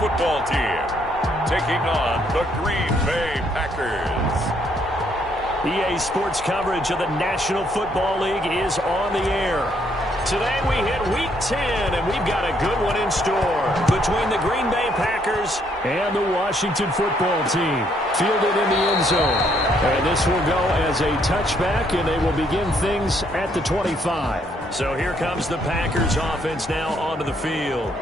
football team, taking on the Green Bay Packers. EA Sports coverage of the National Football League is on the air. Today we hit Week 10, and we've got a good one in store between the Green Bay Packers and the Washington Football Team. Fielded in the end zone. And this will go as a touchback, and they will begin things at the 25. So here comes the Packers offense now onto the field.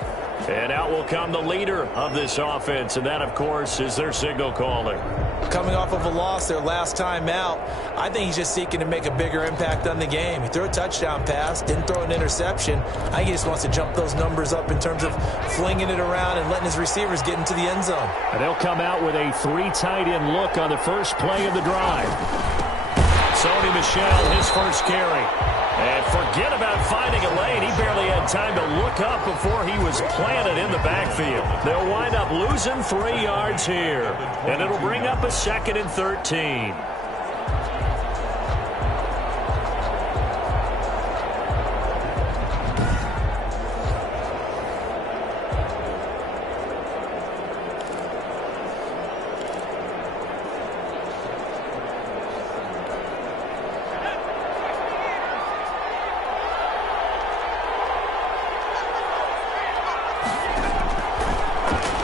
And out will come the leader of this offense, and that, of course, is their signal calling. Coming off of a loss their last time out, I think he's just seeking to make a bigger impact on the game. He threw a touchdown pass, didn't throw an interception. I think he just wants to jump those numbers up in terms of flinging it around and letting his receivers get into the end zone. And they'll come out with a 3 tight end look on the first play of the drive. Sony Michel, his first carry. And forget about finding a lane. He barely had time to look up before he was planted in the backfield. They'll wind up losing 3 yards here. And it'll bring up a 2nd and 13.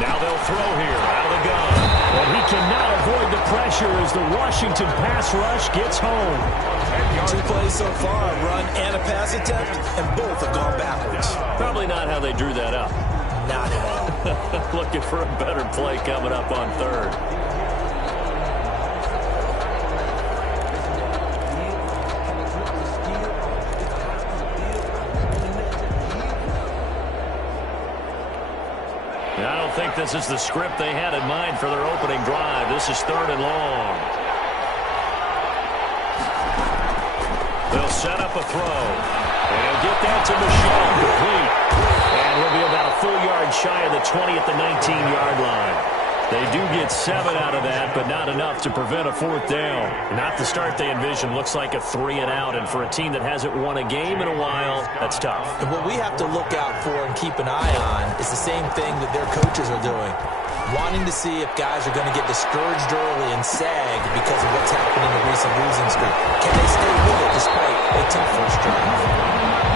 Now they'll throw here out of the gun. And he cannot avoid the pressure as the Washington pass rush gets home. 2 plays so far, a run and a pass attempt, and both have gone backwards. Probably not how they drew that up. Not at all. Looking for a better play coming up on 3rd. I don't think this is the script they had in mind for their opening drive. This is 3rd and long. They'll set up a throw. And he'll get that to Michel, complete. And he'll be about a full yard shy of the 20 at the 19-yard line. They do get 7 out of that, but not enough to prevent a 4th down. Not the start they envisioned. Looks like a 3 and out, and for a team that hasn't won a game in a while, that's tough. And what we have to look out for and keep an eye on is the same thing that their coaches are doing. Wanting to see if guys are going to get discouraged early and sag because of what's happened in the recent losing streak. Can they stay with it despite a tough first drive?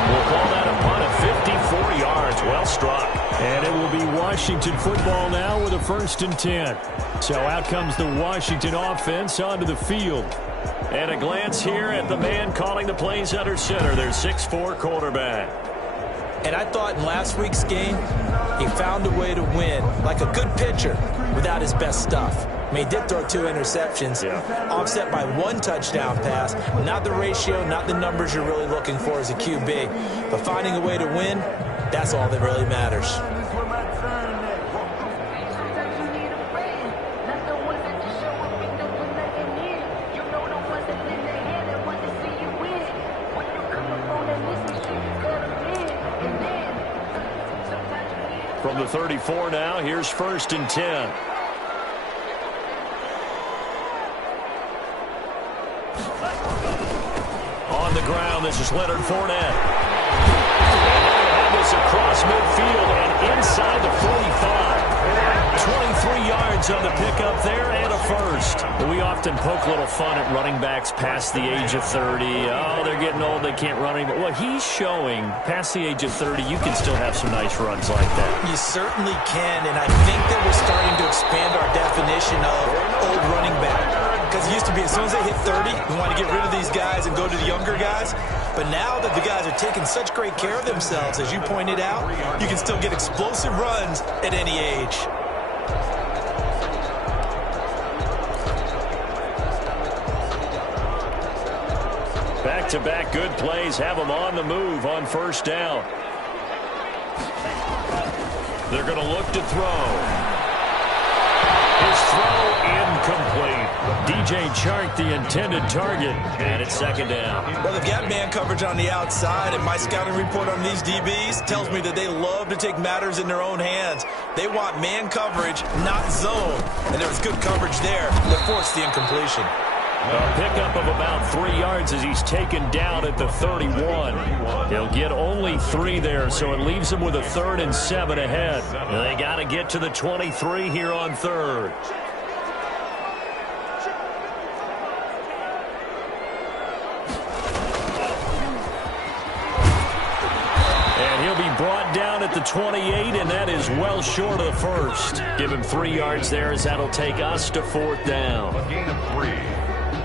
We'll call that a punt of 54 yards. Well struck. And it will be Washington football now with a 1st and 10. So out comes the Washington offense onto the field. And a glance here at the man calling the plays under center, their 6'4" quarterback. And I thought in last week's game, he found a way to win, like a good pitcher, without his best stuff. I mean, he did throw 2 interceptions, offset by 1 touchdown pass. Not the ratio, not the numbers you're really looking for as a QB. But finding a way to win, that's all that really matters. From the 34 now, here's 1st and 10. On the ground, this is Leonard Fournette. And they'll have this across midfield and inside the 45. 23 yards on the pickup there and a 1st. We often poke a little fun at running backs past the age of 30. Oh, they're getting old, they can't run anymore. Well, he's showing past the age of 30, you can still have some nice runs like that. You certainly can, and I think that we're starting to expand our definition of old running back. Because it used to be as soon as they hit 30, we want to get rid of these guys and go to the younger guys. But now that the guys are taking such great care of themselves, as you pointed out, you can still get explosive runs at any age. Back-to-back good plays have them on the move on 1st down. They're going to look to throw. His throw incomplete. DJ Chark, the intended target, and it's 2nd down. Well, they've got man coverage on the outside, and my scouting report on these DBs tells me that they love to take matters in their own hands. They want man coverage, not zone. And there was good coverage there that forced the incompletion. A pickup of about 3 yards as he's taken down at the 31. He'll get only 3 there, so it leaves him with a 3rd and 7 ahead. And they got to get to the 23 here on 3rd. And he'll be brought down at the 28, and that is well short of the first. Give him 3 yards there as that'll take us to 4th down. A gain of 3.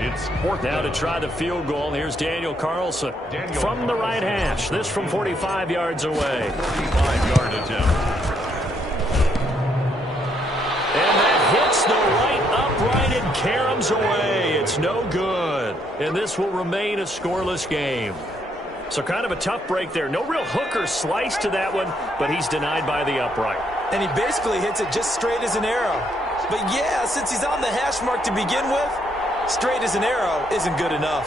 It's 4th Now down. to try the field goal, here's Daniel Carlson from the right hash. This from 45 yards away. 45-yard attempt. And that hits the right upright and caroms away. It's no good. And this will remain a scoreless game. So kind of a tough break there. No real hook or slice to that one, but he's denied by the upright. And he basically hits it just straight as an arrow. But yeah, since he's on the hash mark to begin with, straight as an arrow isn't good enough.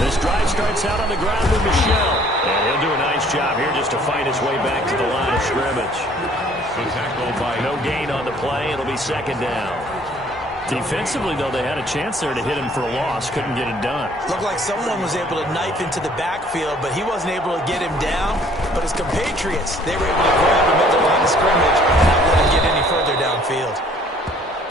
This drive starts out on the ground with Michel. And he'll do a nice job here just to fight his way back to the line of scrimmage. The tackle by No gain on the play. It'll be 2nd down. Defensively, though, they had a chance there to hit him for a loss. Couldn't get it done. Looked like someone was able to knife into the backfield, but he wasn't able to get him down. But his compatriots, they were able to grab him at the line of scrimmage and not let him get any further downfield.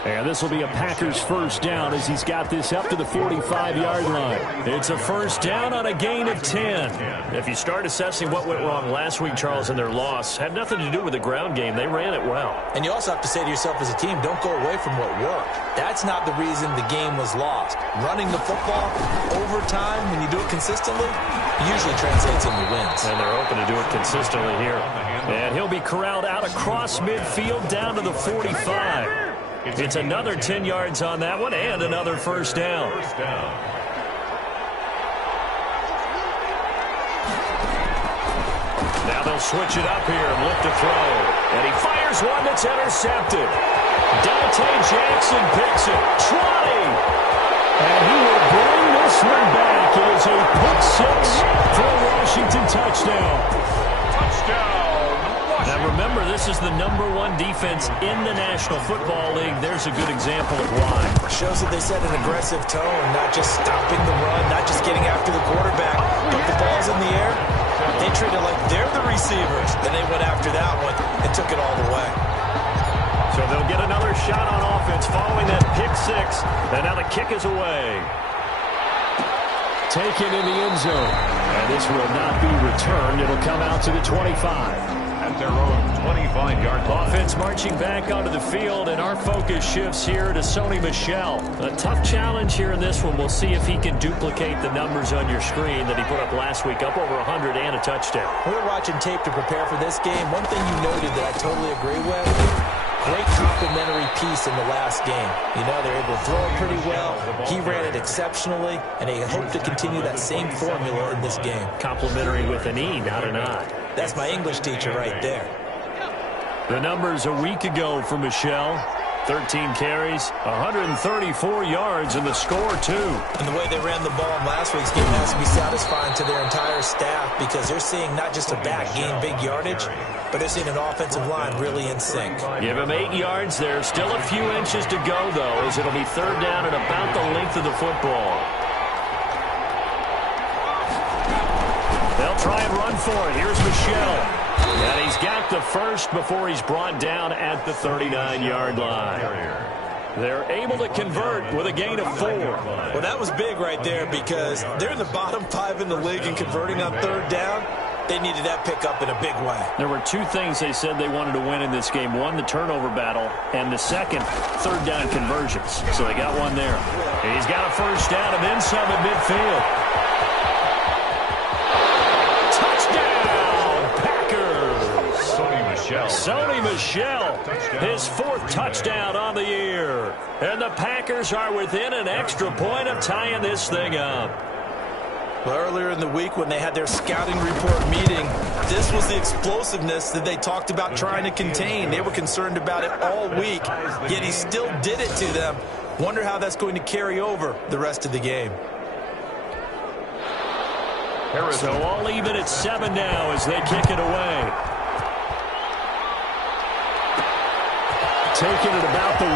And this will be a Packers 1st down as he's got this up to the 45-yard line. It's a 1st down on a gain of 10. If you start assessing what went wrong last week, Charles, in their loss, had nothing to do with the ground game. They ran it well. And you also have to say to yourself as a team, don't go away from what worked. That's not the reason the game was lost. Running the football over time, when you do it consistently, usually translates into wins. And they're open to do it consistently here. And he'll be corralled out across midfield down to the 45. It's another 10 yards on that one and another 1st down. Now they'll switch it up here and look to throw. And he fires one that's intercepted. Dante Jackson picks it. 20. And he will bring this one back. It is a pick 6 for a Washington touchdown. touchdown. Now remember, this is the #1 defense in the National Football League. There's a good example of why. Shows that they set an aggressive tone, not just stopping the run, not just getting after the quarterback, but the ball's in the air. They treat it like they're the receivers, and they went after that one and took it all the way. So they'll get another shot on offense following that pick 6, and now the kick is away. Taken in the end zone, and this will not be returned. It'll come out to the 25. At their own 25-yard line. Offense marching back onto the field, and our focus shifts here to Sony Michel. A tough challenge here in this one. We'll see if he can duplicate the numbers on your screen that he put up last week, up over 100 and a touchdown. We were watching tape to prepare for this game. One thing you noted that I totally agree with, great complimentary piece in the last game. You know, they're able to throw it pretty well. He ran it exceptionally, and they hope to continue that same formula in this game. Complimentary with an E, not an I. That's my English teacher right there. The numbers a week ago for Michel. 13 carries, 134 yards, and the score, too. And the way they ran the ball in last week's game has to be satisfying to their entire staff because they're seeing not just a back gain big yardage, but they're seeing an offensive line really in sync. Give him 8 yards there. Still a few inches to go, though, as it'll be 3rd down and about the length of the football. They'll try and run for it. Here's Michel. And he's got the first before he's brought down at the 39-yard line. They're able to convert with a gain of 4. Well, that was big right there because they're in the bottom 5 in the league and converting on 3rd down. They needed that pickup in a big way. There were 2 things they said they wanted to win in this game. One, the turnover battle, and the second, 3rd down conversions. So they got one there. And he's got a 1st down and then some at midfield. Sony Michel, his 4th touchdown on the year. And the Packers are within an extra point of tying this thing up. Well, earlier in the week when they had their scouting report meeting, this was the explosiveness that they talked about trying to contain. They were concerned about it all week, yet he still did it to them. Wonder how that's going to carry over the rest of the game. So all even at 7 now as they kick it away. Taking it about the 1.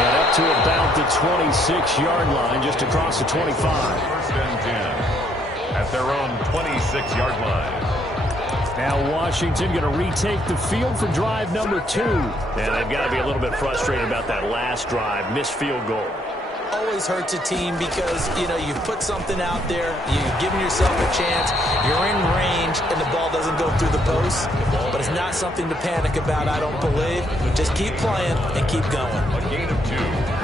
And up to about the 26-yard line, just across the 25. First and 10 at their own 26-yard line. Now Washington going to retake the field for drive number 2. And they've got to be a little bit frustrated about that last drive, missed field goal. Always hurts a team because, you know, you put something out there, you've given yourself a chance, you're in range, and the ball doesn't go through the post. But it's not something to panic about, I don't believe. Just keep playing and keep going. A gain of 2.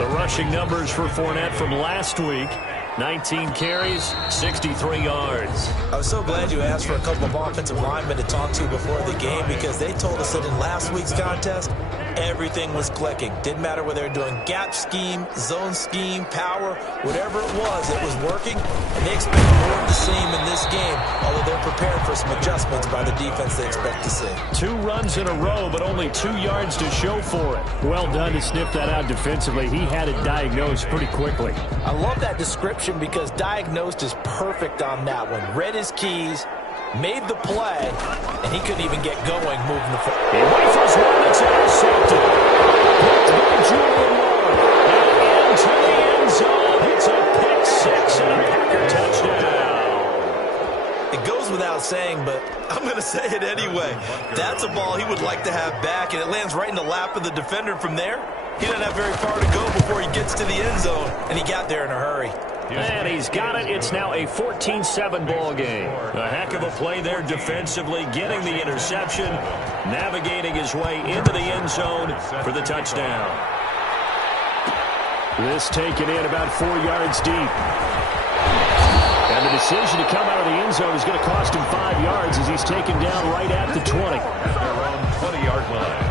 The rushing numbers for Fournette from last week. 19 carries, 63 yards. I was so glad you asked for a couple of offensive linemen to talk to before the game because they told us that in last week's contest, everything was clicking. Didn't matter whether they were doing gap scheme, zone scheme, power, whatever it was working. And they expect more of the same in this game, although they're prepared for some adjustments by the defense they expect to see. 2 runs in a row, but only 2 yards to show for it. Well done to sniff that out defensively. He had it diagnosed pretty quickly. I love that description because diagnosed is perfect on that one. Read his keys, made the play, and he couldn't even get going moving the football. He rifles one that's intercepted. Picked by Julian Ward. And into the end zone. It's a pick 6 and a Packer touchdown. It goes without saying, but I'm going to say it anyway. That's a ball he would like to have back, and it lands right in the lap of the defender from there. He doesn't have very far to go before he gets to the end zone, and he got there in a hurry. And he's got it. It's now a 14-7 ball game. A heck of a play there defensively, getting the interception, navigating his way into the end zone for the touchdown. This taken in about 4 yards deep. And the decision to come out of the end zone is going to cost him 5 yards as he's taken down right at the 20. At their own 20-yard line.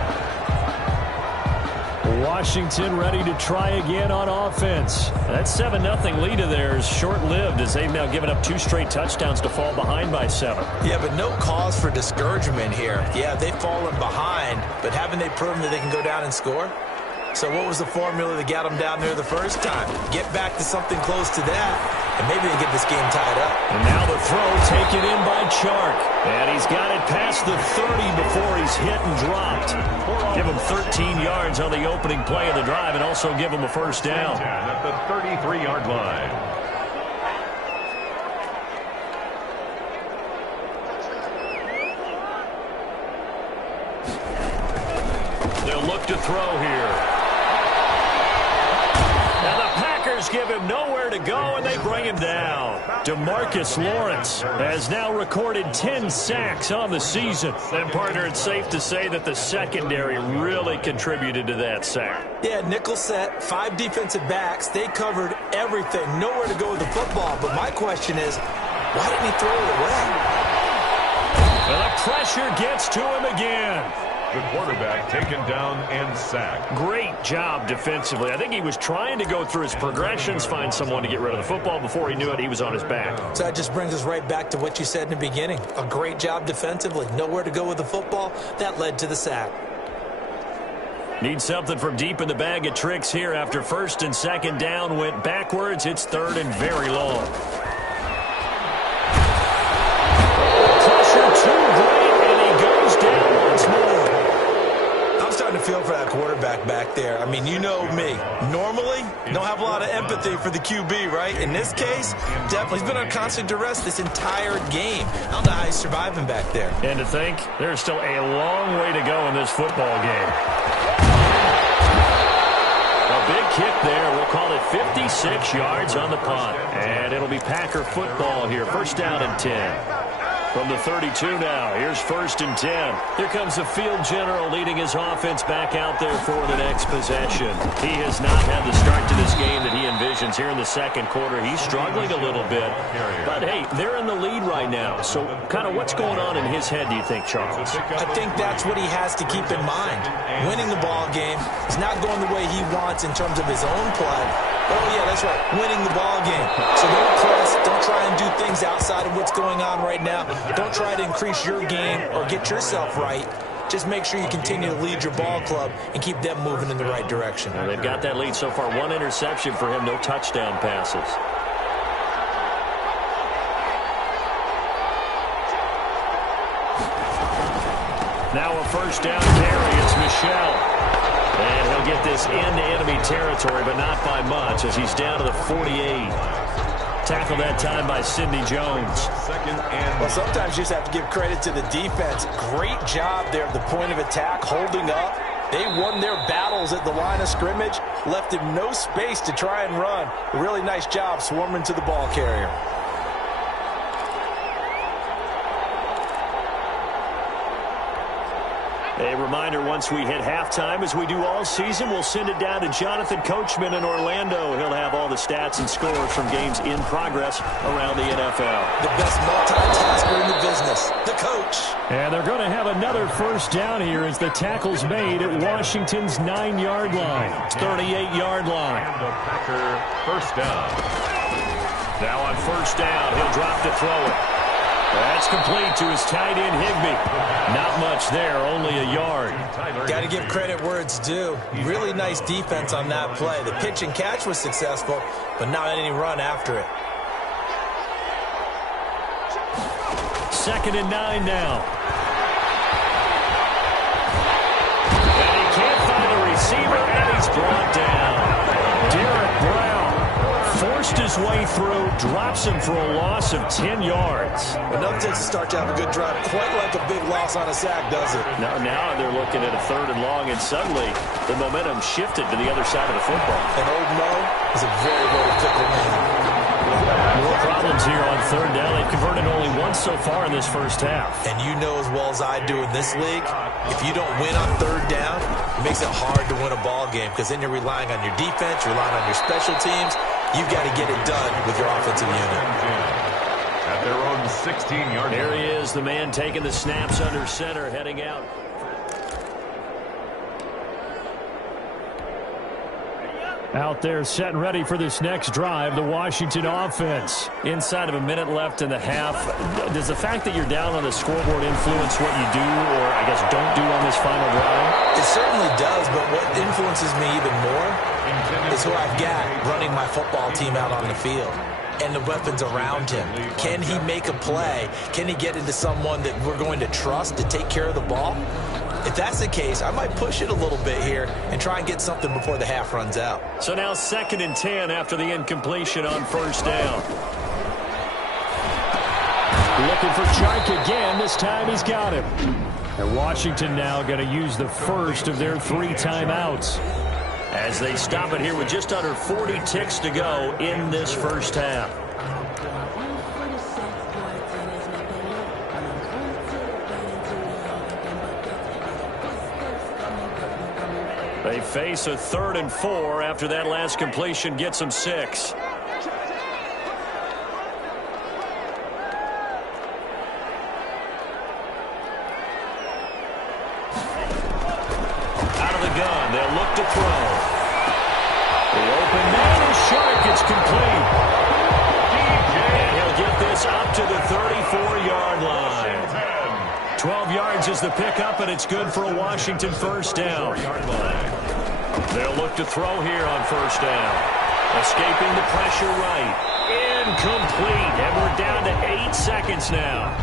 Washington ready to try again on offense. That 7-0 lead of theirs short-lived as they've now given up 2 straight touchdowns to fall behind by 7. Yeah, but no cause for discouragement here. Yeah, they've fallen behind, but haven't they proven that they can go down and score? So what was the formula that got them down there the first time? Get back to something close to that, and maybe they get this game tied up. And now the throw taken in by Chark. And he's got it past the 30 before he's hit and dropped. Give him 13 yards on the opening play of the drive and also give him a first down. At the 33-yard line. They'll look to throw here. Now the Packers give him nowhere to go, and they bring him down. DeMarcus Lawrence has now recorded 10 sacks on the season. And, partner, it's safe to say that the secondary really contributed to that sack. Yeah, nickel set, 5 defensive backs. They covered everything. Nowhere to go with the football. But my question is, why didn't he throw it away? And the pressure gets to him again. The quarterback taken down and sacked. Great job defensively. I think he was trying to go through his progressions, find someone to get rid of the football. Before he knew it, he was on his back. So that just brings us right back to what you said in the beginning. A great job defensively. Nowhere to go with the football. That led to the sack. Need something from deep in the bag of tricks here after first and second down went backwards. It's third and very long. Pressure too great, and he goes down once more. I'm starting to feel for that quarterback back there. I mean, you know me. Normally, don't have a lot of empathy for the QB, right? In this case, definitely. He's been on constant duress this entire game. I don't know how he's surviving back there. And to think, there's still a long way to go in this football game. A big kick there. We'll call it 56 yards on the punt. And it'll be Packer football here. First down and 10. From the 32 now, here's first and 10. Here comes the field general leading his offense back out there for the next possession. He has not had the start to this game that he envisions here in the second quarter. He's struggling a little bit. But, hey, they're in the lead right now. So kind of what's going on in his head, do you think, Charles? I think that's what he has to keep in mind. Winning the ball game is not going the way he wants in terms of his own play. Oh, yeah, that's right, winning the ball game. So don't press, don't try and do things outside of what's going on right now. Don't try to increase your game or get yourself right. Just make sure you continue to lead your ball club and keep them moving in the right direction. Well, they've got that lead so far. 1 interception for him, no touchdown passes. Now a first down carry. It's Michel. And he'll get this into enemy territory, but not by much, as he's down to the 48. Tackled that time by Sidney Jones. Well, sometimes you just have to give credit to the defense. Great job there at the point of attack, holding up. They won their battles at the line of scrimmage, left him no space to try and run. A really nice job swarming to the ball carrier. A reminder, once we hit halftime, as we do all season, we'll send it down to Jonathan Coachman in Orlando. He'll have all the stats and scores from games in progress around the NFL. The best multitasker in the business, the coach. And they're going to have another first down here as the tackle's made at Washington's 9-yard line. 38-yard line. And the Packer first down. Now on first down, he'll drop to throw it. That's complete to his tight end, Higbee. Not much there, only a yard. Got to give credit where it's due. Really nice defense on that play. The pitch and catch was successful, but not any run after it. 2nd and 9 now. And he can't find a receiver, and he's brought down. Derek Brown forced his way through, drops him for a loss of 10 yards. Enough to start to have a good drive, quite like a big loss on a sack, does it? Now they're looking at a 3rd and long, and suddenly the momentum shifted to the other side of the football. And Old Mo is a very, very fickle man. More problems here on 3rd down. They've converted only once so far in this first half. And you know as well as I do in this league, if you don't win on 3rd down, it makes it hard to win a ball game because then you're relying on your defense, you're relying on your special teams. You've got to get it done with your offensive unit. At their own 16-yard line. Here he is, the man taking the snaps under center, heading out. Out there set and ready for this next drive, the Washington offense. Inside of a minute left in the half, does the fact that you're down on the scoreboard influence what you do or, I guess, don't do on this final drive? It certainly does, but what influences me even more is who I've got running my football team out on the field and the weapons around him. Can he make a play? Can he get into someone that we're going to trust to take care of the ball? If that's the case, I might push it a little bit here and try and get something before the half runs out. So now 2nd and 10 after the incompletion on first down. Looking for Chark again. This time he's got him. And Washington now going to use the first of their 3 timeouts as they stop it here with just under 40 ticks to go in this first half. They face a 3rd and 4 after that last completion gets them 6. Out of the gun, they'll look to throw. The open man is Shark. It's complete. And he'll get this up to the 34-yard line. 12 yards is the pickup, and it's good for a Washington first down. They'll look to throw here on first down. Escaping the pressure right. Incomplete, and we're down to 8 seconds now.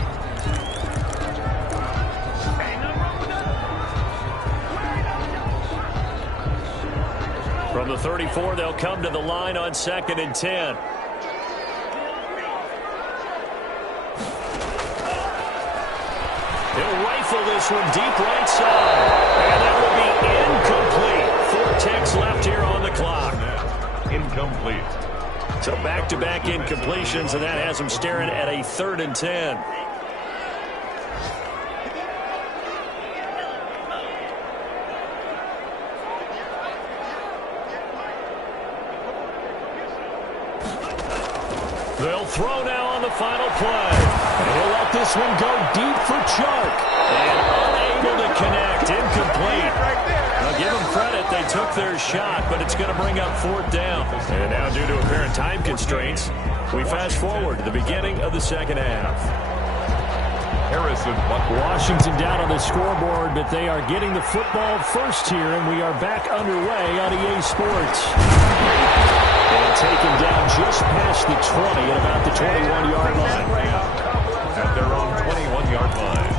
From the 34, they'll come to the line on 2nd and 10. He'll rifle this one deep right side. And that will be incomplete. 4 ticks left here on the clock. Incomplete. So back-to-back incompletions, and that has him staring at a 3rd and 10. They'll throw now on the final play. And he'll let this one go deep for Chark. And unable to connect. Incomplete. Now give them credit. They took their shot, but it's going to bring up 4th down. And now due to apparent time constraints, we fast forward to the beginning of the second half. Washington down on the scoreboard, but they are getting the football first here, and we are back underway on EA Sports. And taken down just past the 20 at about the 21-yard line. At their own 21-yard line.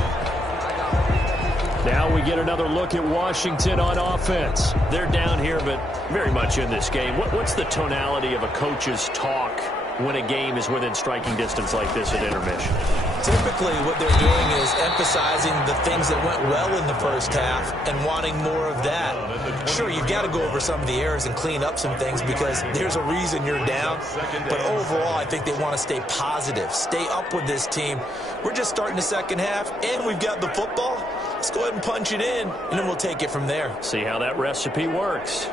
Now we get another look at Washington on offense. They're down here, but very much in this game. What's the tonality of a coach's talk when a game is within striking distance like this at intermission? Typically, what they're doing is emphasizing the things that went well in the first half and wanting more of that. Sure, you've got to go over some of the errors and clean up some things because there's a reason you're down. But overall, I think they want to stay positive, stay up with this team. We're just starting the second half, and we've got the football. Let's go ahead and punch it in, and then we'll take it from there. See how that recipe works.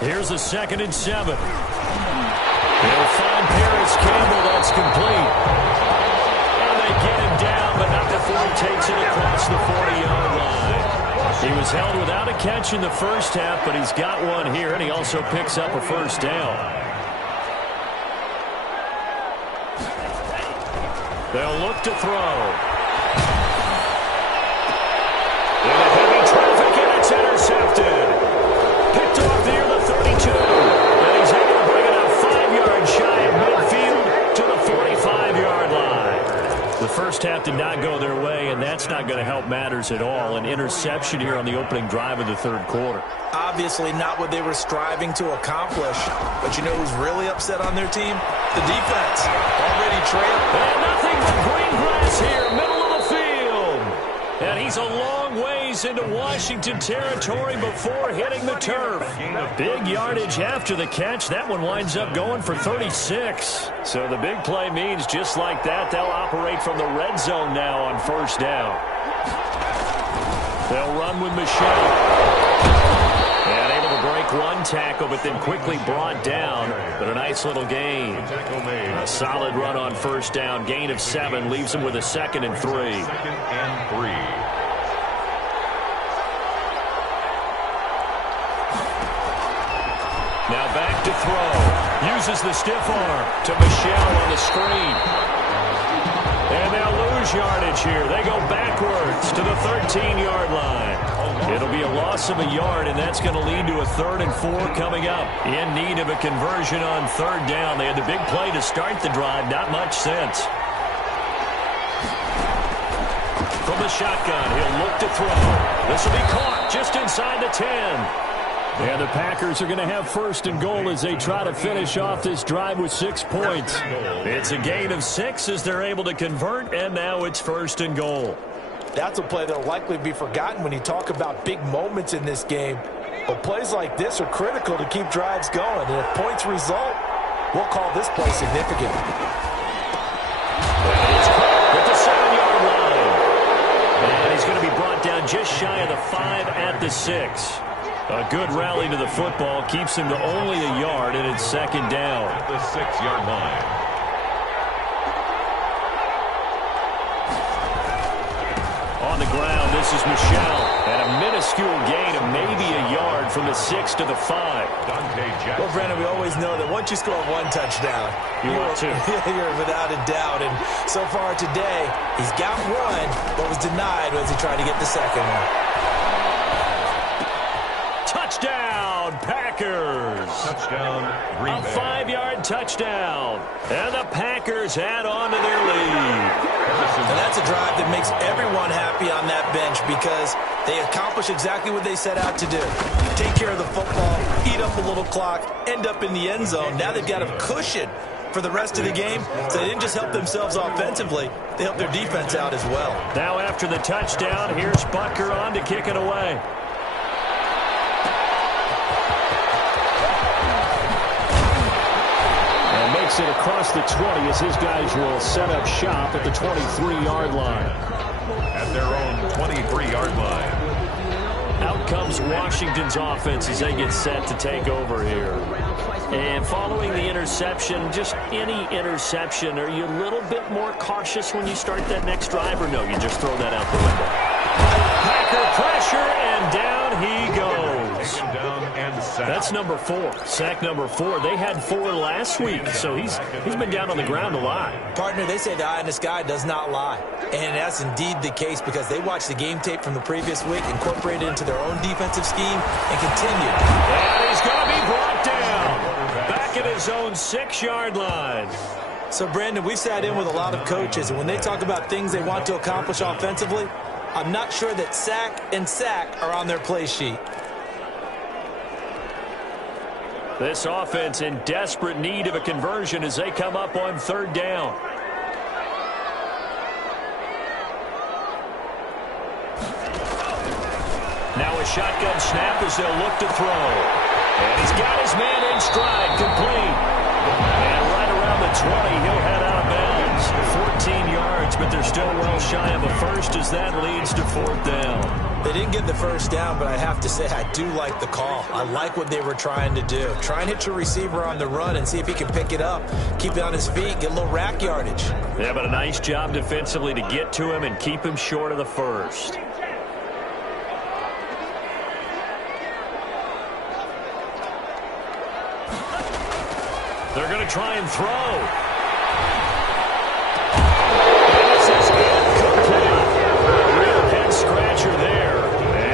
Here's a 2nd and 7. They'll find Paris Campbell. That's complete. And they get him down, but not before he takes it across the 40-yard line. He was held without a catch in the first half, but he's got one here, and he also picks up a first down. They'll look to throw. Into heavy traffic, and it's intercepted. Picked off near the 32. And he's able to bring it up 5 yards shy of midfield to the 45-yard line. The first half did not go their way, and that's not going to help matters at all. An interception here on the opening drive of the third quarter. Obviously not what they were striving to accomplish. But you know who's really upset on their team? The defense. Already trailed. And nothing but green grass here, middle of the field. And he's a long ways into Washington territory before hitting the turf. Big yardage after the catch. That one winds up going for 36. So the big play means just like that, they'll operate from the red zone now on first down. They'll run with Michelle. And able to break one tackle, but then quickly brought down. But a nice little gain. A solid run on first down. Gain of 7 leaves him with a 2nd and 3. 2nd and 3. Now back to throw. Uses the stiff arm to Michelle on the screen. And they'll lose yardage here. They go backwards to the 13-yard line. It'll be a loss of a yard, and that's going to lead to a 3rd and 4 coming up. In need of a conversion on 3rd down. They had the big play to start the drive. Not much sense. From the shotgun, he'll look to throw. This will be caught just inside the 10. And the Packers are going to have 1st and goal as they try to finish off this drive with 6 points. It's a gain of 6 as they're able to convert, and now it's 1st and goal. That's a play that will likely be forgotten when you talk about big moments in this game. But plays like this are critical to keep drives going. And if points result, we'll call this play significant. It's caught at the 7-yard line. And he's going to be brought down just shy of the 5 at the 6. A good rally to the football keeps him to only a yard, and it's 2nd down. At the 6-yard line. On the ground, this is Michelle. And a minuscule gain of maybe a yard from the 6 to the 5. Well, Brandon, we always know that once you score one touchdown, you're without a doubt. And so far today, he's got one, but was denied as he tried to get the second one. Touchdown, Packers. Touchdown, Green Bay. A 5-yard touchdown. And the Packers add on to their lead. And that's a drive that makes everyone happy on that bench because they accomplish exactly what they set out to do. Take care of the football, eat up a little clock, end up in the end zone. Now they've got a cushion for the rest of the game. So they didn't just help themselves offensively, they helped their defense out as well. Now after the touchdown, here's Butker on to kick it away. It across the 20 as his guys will set up shop at the 23-yard line. At their own 23-yard line. Out comes Washington's offense as they get set to take over here. And following the interception, just any interception, are you a little bit more cautious when you start that next drive, or no, you just throw that out the window? Packer pressure, and down he goes. That's number 4. Sack number 4. They had 4 last week, so he's been down on the ground a lot. Partner, they say the eye in the sky does not lie. And that's indeed the case because they watched the game tape from the previous week, incorporated it into their own defensive scheme, and continued. And he's going to be brought down. Back at his own 6-yard line. So, Brandon, we've sat in with a lot of coaches, and when they talk about things they want to accomplish offensively, I'm not sure that sack and sack are on their play sheet. This offense in desperate need of a conversion as they come up on third down. Now a shotgun snap as they'll look to throw. And he's got his man in stride, complete. And right around the 20, he'll head out of bounds. 14 yards, but they're still well shy of a first as that leads to fourth down. They didn't get the first down, but I have to say I do like the call. I like what they were trying to do. Try and hit your receiver on the run and see if he can pick it up. Keep it on his feet, get a little rack yardage. Yeah, but a nice job defensively to get to him and keep him short of the first. They're going to try and throw. This is incomplete. A real head scratcher there.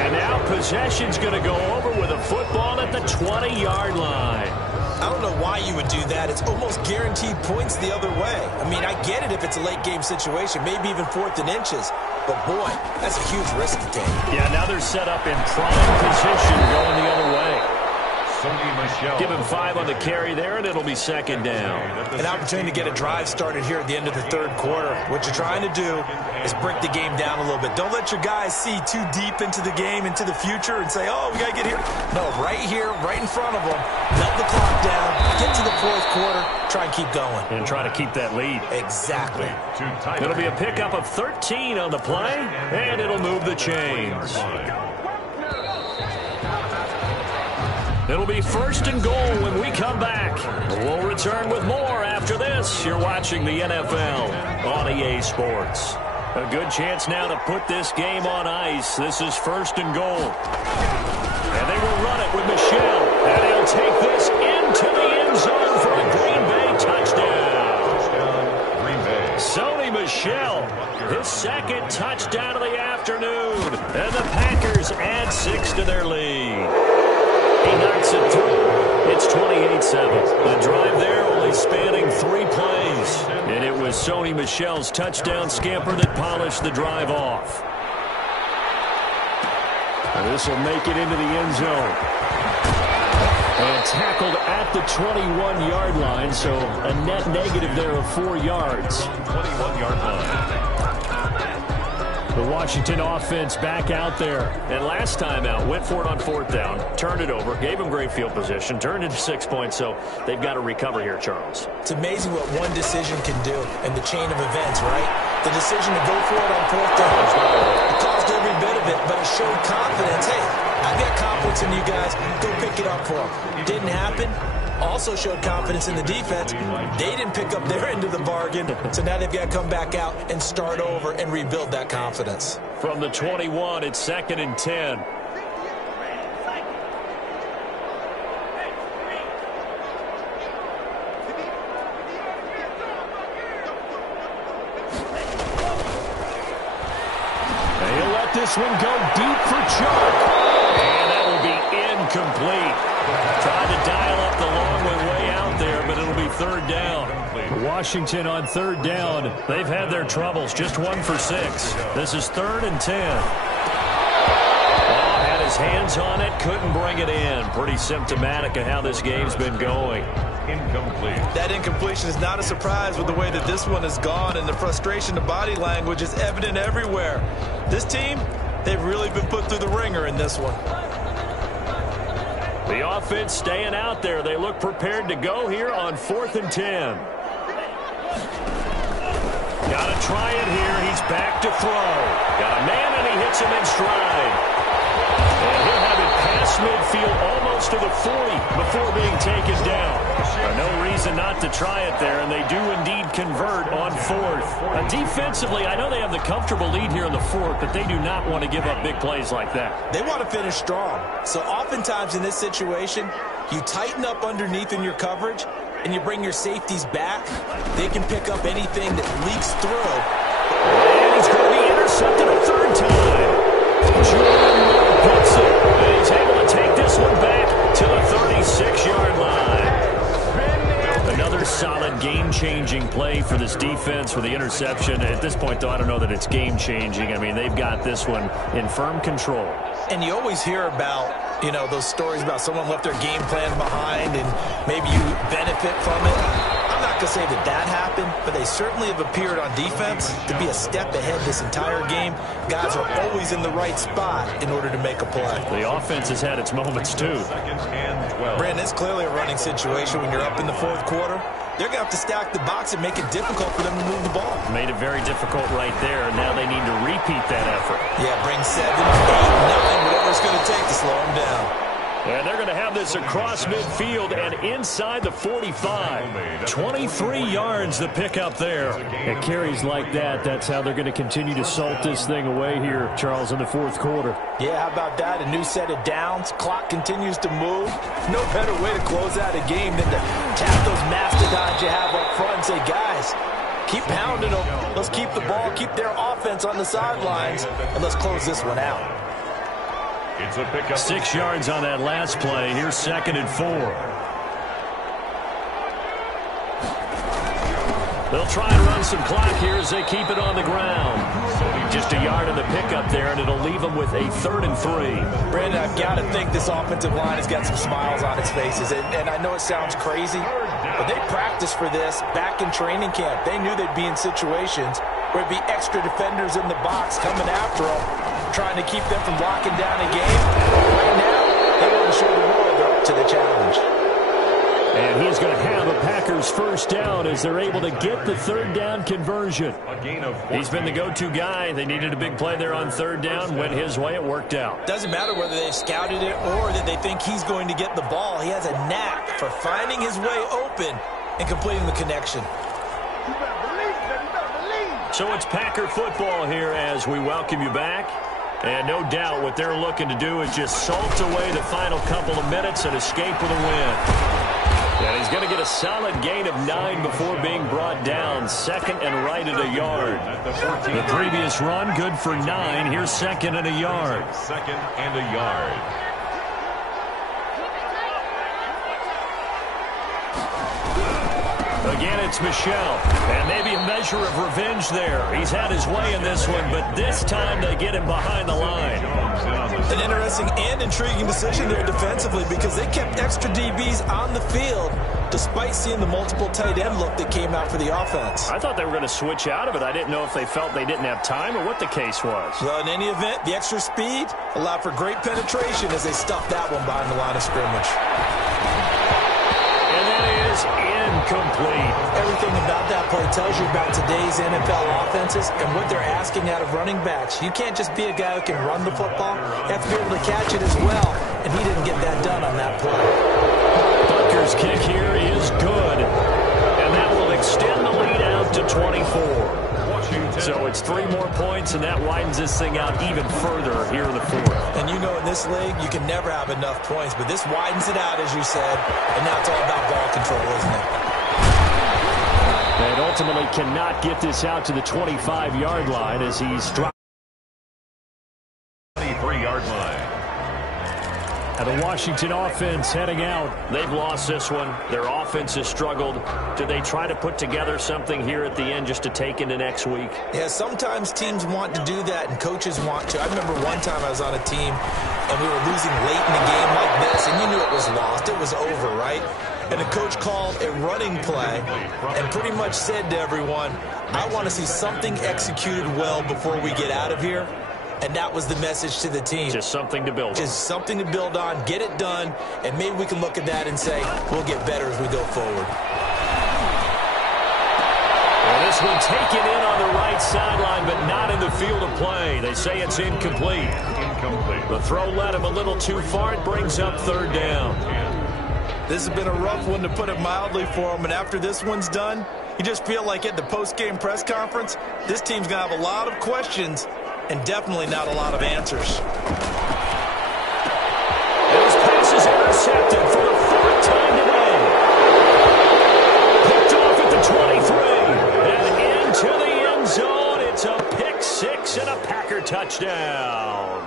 And now possession's going to go over with a football at the 20-yard line. I don't know why you would do that. It's almost guaranteed points the other way. I mean, I get it if it's a late-game situation, maybe even 4th and inches. But, boy, that's a huge risk to take. Yeah, now they're set up in prime position going the other way. Give him 5 on the carry there, and it'll be second down. An opportunity to get a drive started here at the end of the third quarter. What you're trying to do is break the game down a little bit. Don't let your guys see too deep into the game, into the future, and say, oh, we got to get here. No, right here, right in front of them, melt the clock down, get to the fourth quarter, try and keep going. And try to keep that lead. Exactly. It'll be a pickup of 13 on the play, and it'll move the chains. It'll be first and goal when we come back. We'll return with more after this. You're watching the NFL on EA Sports. A good chance now to put this game on ice. This is first and goal. And they will run it with Michel. And he'll take this into the end zone for a Green Bay touchdown. Sony Michel, his second touchdown of the afternoon. And the Packers add 6 to their lead. He knocks it through. It's 28-7. The drive there only spanning 3 plays. And it was Sony Michel's touchdown scamper that polished the drive off. And this will make it into the end zone. And tackled at the 21-yard line, so a net negative there of 4 yards. 21-yard line. The Washington offense back out there. And last time out, went for it on fourth down, turned it over, gave them great field position, turned into 6 points, so they've got to recover here, Charles. It's amazing what one decision can do in the chain of events, right? The decision to go for it on fourth down, it caused every bit of it, but it showed confidence. Hey, I've got confidence in you guys. Go pick it up for them. Didn't happen. Also showed confidence in the defense. They didn't pick up their end of the bargain, so now they've got to come back out and start over and rebuild that confidence. From the 21, it's second and 10. And he'll let this one go deep for Chuck. And that will be incomplete. Tried to dial up the long way out there, but it'll be third down. Washington on third down. They've had their troubles. Just 1 for 6. This is 3rd and 10. Oh, had his hands on it. Couldn't bring it in. Pretty symptomatic of how this game's been going. Incomplete. That incompletion is not a surprise with the way that this one has gone, and the frustration, the body language is evident everywhere. This team, they've really been put through the ringer in this one. The offense staying out there. They look prepared to go here on 4th and 10. Got to try it here. He's back to throw. Got a man, and he hits him in stride. And he'll have it past midfield almost to the 40 before being taken down. No reason not to try it there, and they do indeed convert on 4th. Defensively, I know they have the comfortable lead here in the 4th, but they do not want to give up big plays like that. They want to finish strong. So oftentimes in this situation, you tighten up underneath in your coverage, and you bring your safeties back. They can pick up anything that leaks through. And he's going to be intercepted a 3rd time. Jordan Love puts it, and he's able to take this one back to the 36-yard line. Another solid game-changing play for this defense with the interception. At this point, though, I don't know that it's game-changing. I mean, they've got this one in firm control. And you always hear about, you know, those stories about someone left their game plan behind and maybe you benefit from it. I'm not going to say that that happened, but they certainly have appeared on defense to be a step ahead this entire game. Guys are always in the right spot in order to make a play. The offense has had its moments, too. Brandon, it's clearly a running situation when you're up in the fourth quarter. They're going to have to stack the box and make it difficult for them to move the ball. Made it very difficult right there. Now they need to repeat that effort. Yeah, bring 7, 8, 9, whatever it's going to take to slow them down. And they're going to have this across midfield and inside the 45. 23 yards the pick up there. It carries like that. That's how they're going to continue to salt this thing away here, Charles, in the fourth quarter. Yeah, how about that? A new set of downs. Clock continues to move. No better way to close out a game than to tap those mastodons you have up front and say, guys, keep pounding them. Let's keep the ball, keep their offense on the sidelines, and let's close this one out. It's a pickup. 6 yards on that last play. Here's 2nd and 4. They'll try and run some clock here as they keep it on the ground. Just a yard in the pickup there, and it'll leave them with a 3rd and 3. Brandon, I've got to think this offensive line has got some smiles on its faces. And I know it sounds crazy, but they practiced for this back in training camp. They knew they'd be in situations where it'd be extra defenders in the box coming after them, trying to keep them from locking down a game. Right now, they want to show the world they're up to the challenge. And he's going to have a Packers first down as they're able to get the 3rd down conversion. He's been the go-to guy. They needed a big play there on 3rd down. Went his way. It worked out. Doesn't matter whether they've scouted it or that they think he's going to get the ball. He has a knack for finding his way open and completing the connection. So it's Packer football here as we welcome you back. And no doubt what they're looking to do is just salt away the final couple of minutes and escape with a win. And he's going to get a solid gain of 9 before being brought down. 2nd and right at a yard. The previous run, good for 9. Here's 2nd and a yard. 2nd and a yard. Again, it's Michel. And maybe a measure of revenge there. He's had his way in this one, but this time they get him behind the line. An interesting and intriguing decision there defensively because they kept extra DBs on the field despite seeing the multiple tight end look that came out for the offense. I thought they were going to switch out of it. I didn't know if they felt they didn't have time or what the case was. Well, in any event, the extra speed allowed for great penetration as they stuffed that one behind the line of scrimmage. And that is incomplete. Everything about that play tells you about today's NFL offenses and what they're asking out of running backs. You can't just be a guy who can run the football. You have to be able to catch it as well, and he didn't get that done on that play. Butker's kick here is good, and that will extend the lead out to 24. So it's 3 more points, and that widens this thing out even further here in the 4th. And you know in this league, you can never have enough points, but this widens it out, as you said, and now it's all about ball control, isn't it? And ultimately cannot get this out to the 25-yard line as he's dropped. 23-yard line. And the Washington offense heading out. They've lost this one. Their offense has struggled. Do they try to put together something here at the end just to take into next week? Yeah, sometimes teams want to do that and coaches want to. I remember one time I was on a team and we were losing late in a game like this, and you knew it was lost. It was over, right? And the coach called a running play and pretty much said to everyone, I want to see something executed well before we get out of here. And that was the message to the team. Just something to build on. Just something to build on, get it done, and maybe we can look at that and say, we'll get better as we go forward. Well, this one taken in on the right sideline, but not in the field of play. They say it's incomplete. The throw led him a little too far. It brings up 3rd down. This has been a rough one, to put it mildly, for him. And after this one's done, you just feel like at the post-game press conference, this team's going to have a lot of questions and definitely not a lot of answers. This pass is intercepted for the 4th time today. Picked off at the 23. And into the end zone. It's a pick 6 and a Packer touchdown.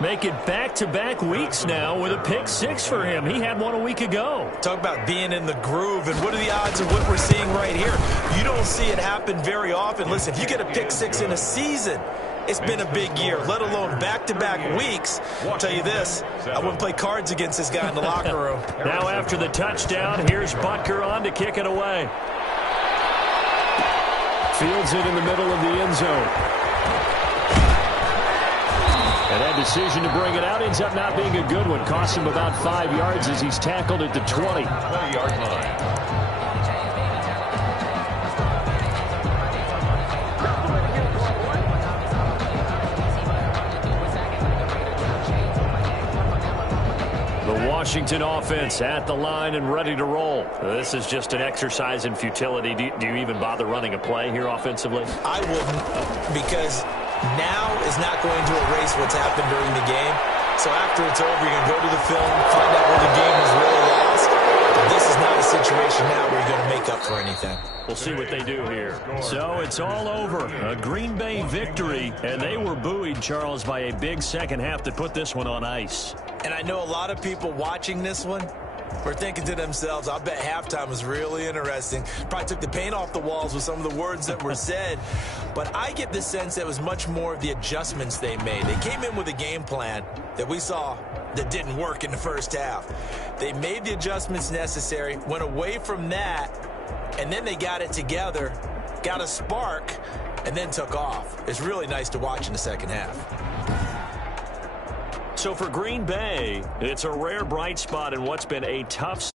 Make it back-to-back weeks now with a pick six for him. He had one a week ago. Talk about being in the groove, and what are the odds of what we're seeing right here? You don't see it happen very often. Listen, if you get a pick six in a season, it's been a big year, let alone back-to-back weeks. I'll tell you this, I wouldn't play cards against this guy in the locker room. Now after the touchdown, here's Butker on to kick it away. Fields it in the middle of the end zone. And that decision to bring it out ends up not being a good one. Cost him about 5 yards as he's tackled at the 20. 20-yard line. The Washington offense at the line and ready to roll. This is just an exercise in futility. Do you even bother running a play here offensively? I wouldn't, because now is not going to erase what's happened during the game. So after it's over, you're going to go to the film, find out where the game was really lost. But this is not a situation now where you're going to make up for anything. We'll see what they do here. So it's all over. A Green Bay victory, and they were buoyed, Charles, by a big second half that put this one on ice. And I know a lot of people watching this one were thinking to themselves, I bet halftime was really interesting. Probably took the paint off the walls with some of the words that were said. But I get the sense that it was much more of the adjustments they made. They came in with a game plan that we saw that didn't work in the first half. They made the adjustments necessary, went away from that, and then they got it together, got a spark, and then took off. It's really nice to watch in the second half. So for Green Bay, it's a rare bright spot in what's been a tough